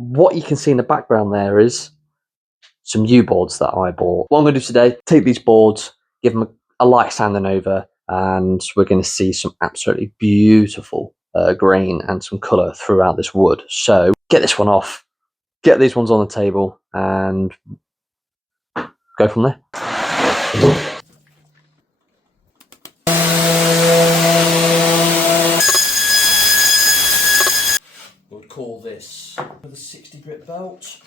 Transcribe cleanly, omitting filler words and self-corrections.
What you can see in the background there is some new boards that I bought. What I'm going to do today, take these boards, give them a light sanding over, and we're going to see some absolutely beautiful grain and some colour throughout this wood. So get this one off, get these ones on the table, and go from there. We'll call this with a 60 grit belt.